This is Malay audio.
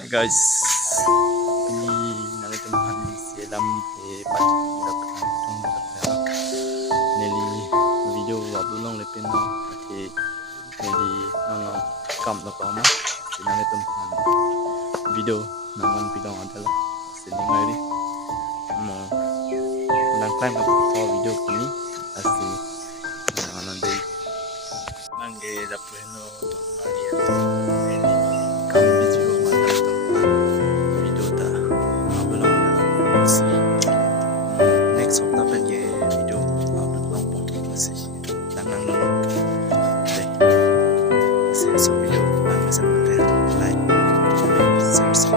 Hi guys, ini narito naman silam patik tung neli video wabulong lepin ati neli nang kam na pama sinarito naman video naman bidong adalah siningari mo nang time ka video kini asi nanande nangge dapuno donmarli neli kam video manarito video ta wabulong si next of dapat ye video upload lang po kasi nang so video lang sa like comment share